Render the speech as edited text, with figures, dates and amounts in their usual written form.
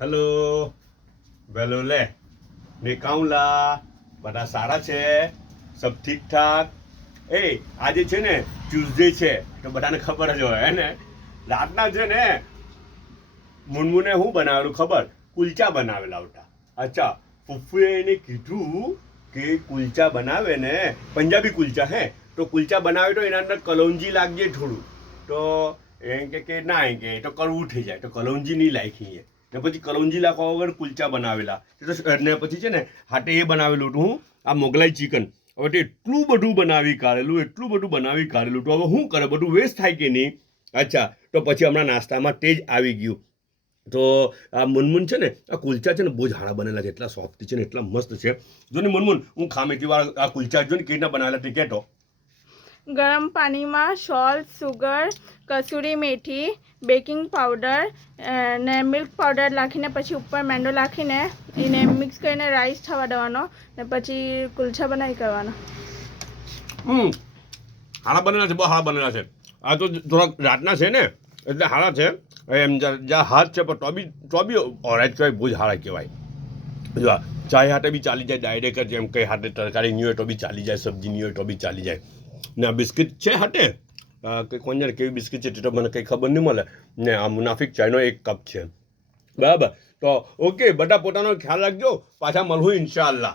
Hello વેલો લે ને કાઉલા બધા સારા છે સબ ઠીક ઠાક એ આજે છે ને ટ્યુઝડે છે તો બધાને ખબર જ હોય હે ને રાતના છે ને મુનમુને શું બનાવેલું ખબર કુલચા બનાવેલા હતા અચ્છા પપ્પુએ એને કીધું કે કુલચા બનાવે ને પંજાબી કુલચા હે તો કુલચા બનાવે તો એના અંદર કલૌંજી લાગજે થોડું તો એમ કે ના એમ કે તો કડવું થઈ જાય તો કલૌંજી નહીં લાખી ને પછી કલૌંજી લાખવા વગર કુલચા બનાવેલા ને પછી છે ને હાટે એ બનાવેલું હતું હું આ મોગલાઈ ચિકન હવે તો એટલું બધું બનાવી કાઢેલું તો હવે શું કરે બધું વેસ્ટ થાય કે નહીં અચ્છા તો પછી હમણાં નાસ્તામાં તે જ આવી ગયું તો આ મુનમુન છે ને આ કુલચા છે ને બહુ જ હારા બનેલા છે એટલા સોફ્ટ છે ને એટલા મસ્ત છે જો ને મુનમુન હું ખામેથી વાર આ કુલચા જો ને કેવી રીતના બનાવેલા તે કહેતો ગરમ પાણીમાં સોલ્ટ સુગર કસૂરી મેથી બેકિંગ પાવડર ને મિલ્ક પાવડર નાખીને પછી ઉપર મેંદો નાખીને એને મિક્સ કરીને રાઈસ થવા દેવાનો ને પછી કુલચા બનાવી કરવાનો. હારા બનેલા છે બહુ હારા બનેલા છે આ તો થોડાક રાતના છે ને એટલે હારા છે એમ જ્યાં હાથ છે પણ તો બી ઓરાઈટ કહેવાય બહુ જ હારા કહેવાય જો ચાય હાથે બી ચાલી જાય ડાયરેક્ટ જ એમ કંઈ હાથે તરકારી નહીં હોય તો બી ચાલી જાય સબ્જી નહીં હોય તો બી ચાલી જાય ને આ બિસ્કિટ છે હાટે કે કોણ જાણે કેવી બિસ્કિટ છે તે તો મને કંઈ ખબર નહીં મળે ને આ મુનાફિક ચાયનો 1 કપ છે બરાબર તો ઓકે બધા પોતાનો ખ્યાલ રાખજો પાછા મળવું ઇન્શાઅલ્લાહ.